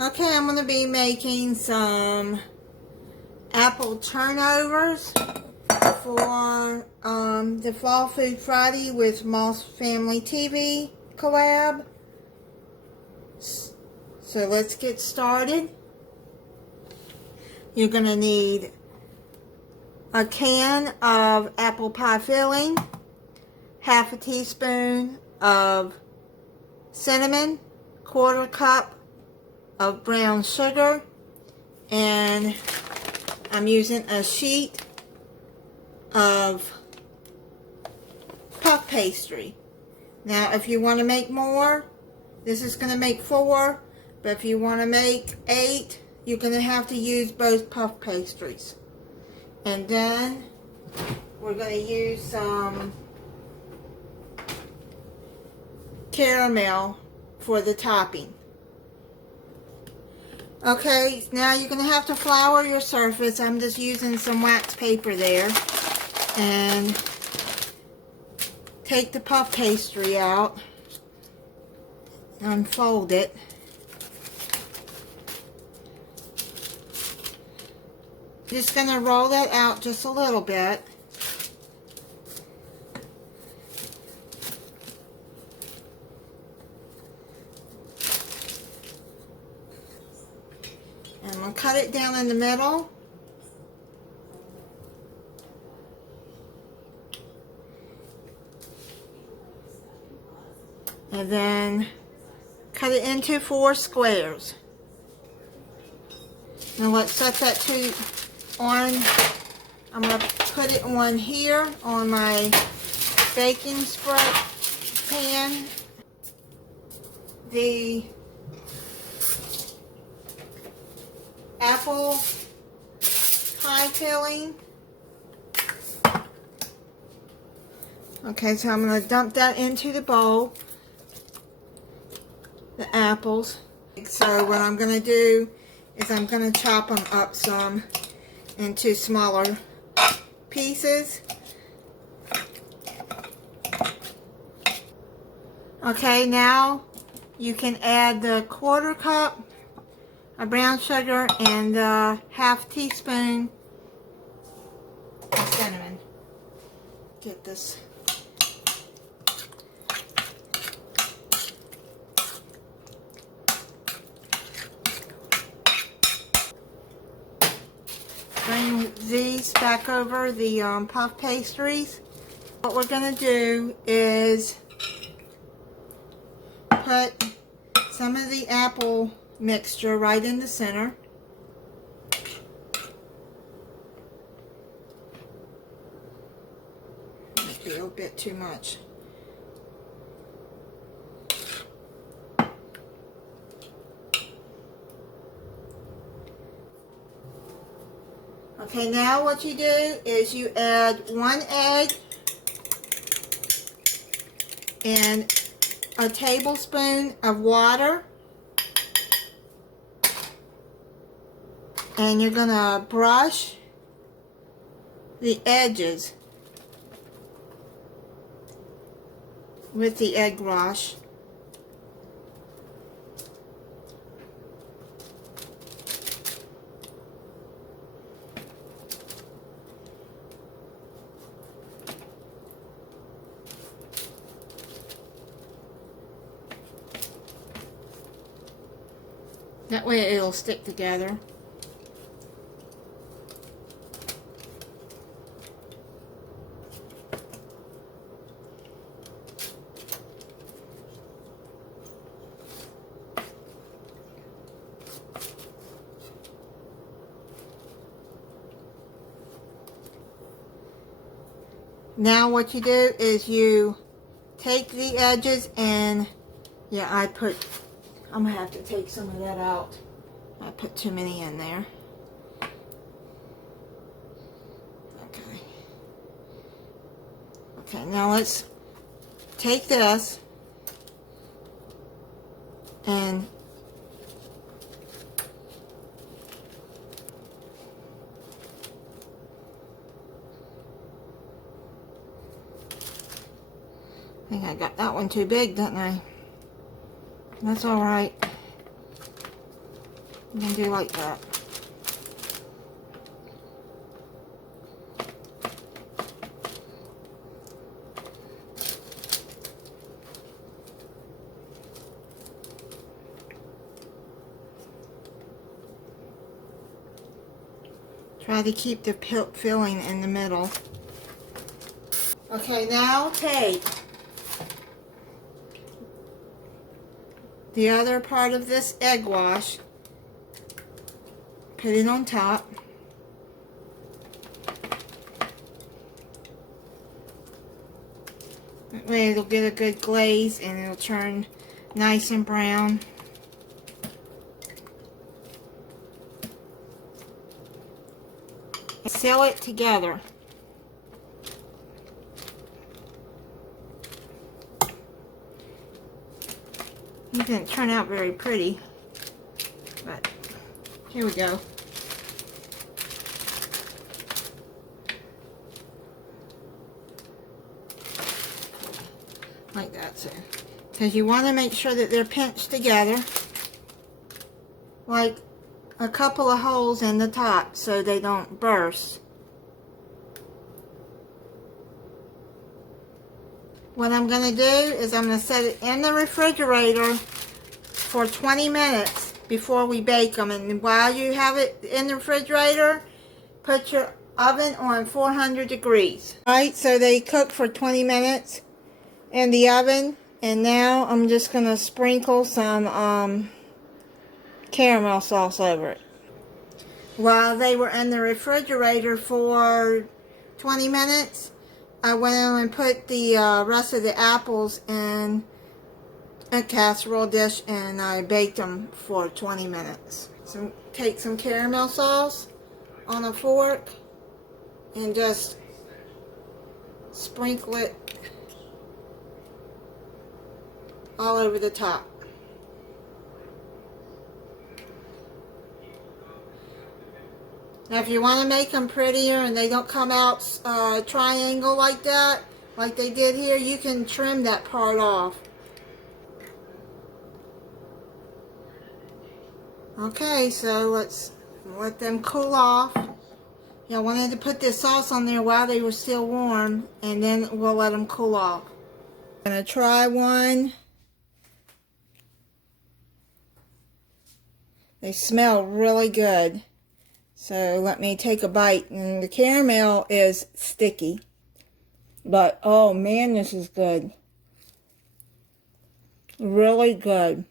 Okay, I'm going to be making some apple turnovers for the Fall Food Friday with Moss Family TV collab. So let's get started. You're going to need a can of apple pie filling, half a teaspoon of cinnamon, quarter cup of brown sugar, and I'm using a sheet of puff pastry. Now if you want to make more, this is going to make 4, but if you want to make 8, you're going to have to use both puff pastries. And then we're going to use some caramel for the topping. Okay, now you're going to have to flour your surface. I'm just using some wax paper there. And take the puff pastry out. Unfold it. Just going to roll that out just a little bit. And I'm going to cut it down in the middle. And then cut it into 4 squares. Now let's set that on. I'm going to put it on here on my baking spread pan. The apple pie filling. Okay, so I'm going to dump that into the bowl. The apples. So what I'm going to do is I'm going to chop them up some into smaller pieces. Okay, now you can add the quarter cup of brown sugar and the half teaspoon of cinnamon. Get this. Bring these back over the puff pastries. What we're going to do is put some of the apple mixture right in the center. Might be a little bit too much. Okay, now what you do is you add 1 egg and a tablespoon of water, and you're going to brush the edges with the egg wash. That way it'll stick together. Now what you do is you take the edges and, yeah, I'm going to have to take some of that out. I put too many in there. Okay. Okay, now let's take this and I think I got that one too big, didn't I? That's all right. You can do like that. Try to keep the filling in the middle. Okay, now take the other part of this egg wash, put it on top. That way it'll get a good glaze and it'll turn nice and brown. Seal it together. It didn't turn out very pretty, but here we go. Like that, so. Because you want to make sure that they're pinched together. Like a couple of holes in the top so they don't burst. What I'm going to do is I'm going to set it in the refrigerator for 20 minutes before we bake them. And while you have it in the refrigerator, put your oven on 400 degrees. Alright, so they cook for 20 minutes in the oven. And now I'm just going to sprinkle some caramel sauce over it. While they were in the refrigerator for 20 minutes, I went in and put the rest of the apples in a casserole dish and I baked them for 20 minutes. So take some caramel sauce on a fork and just sprinkle it all over the top. Now if you want to make them prettier and they don't come out triangle like that, like they did here, you can trim that part off. Okay, so let's let them cool off. Yeah, I wanted to put this sauce on there while they were still warm, and then we'll let them cool off. I'm going to try one. They smell really good. So let me take a bite, and the caramel is sticky, but oh man, this is good. Really good.